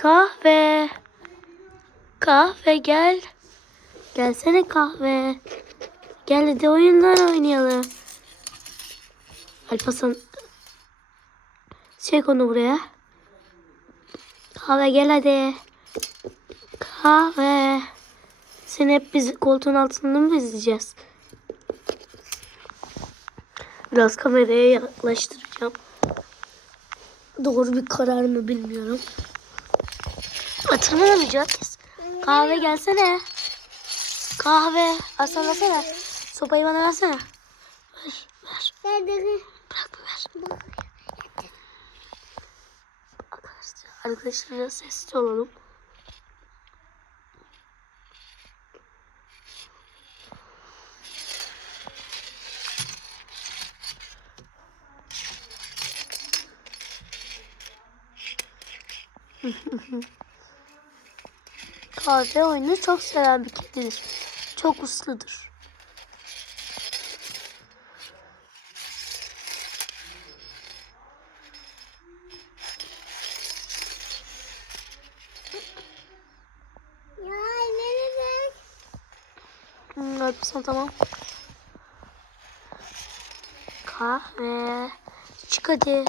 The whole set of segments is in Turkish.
Kahve. Kahve gel. Gelsene kahve. Gel hadi oyunlar oynayalım. Alparslan. Çek onu buraya. Kahve gel hadi. Kahve. Seni hep biz koltuğun altında mı izleyeceğiz? Biraz kameraya yaklaştıracağım. Doğru bir karar mı bilmiyorum. Hatırlamayacağız. Kahve gelsene. Kahve. Aslan versene. Sopayı bana versene. Ver, ver. Bırak bir ver. Arkadaşlar, arkadaşlar biraz sesli olalım. Kahve oyunu çok seven bir kedidir. Çok usludur. Hmm, Alparslan tamam. Kahve. Çık hadi.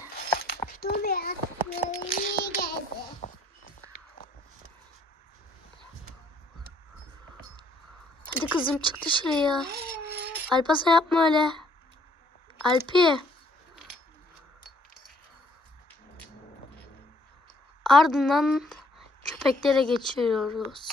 Dur ya. Hadi kızım çık dışarıya. Alparslan yapma öyle. Alpi. Ardından köpeklere geçiyoruz.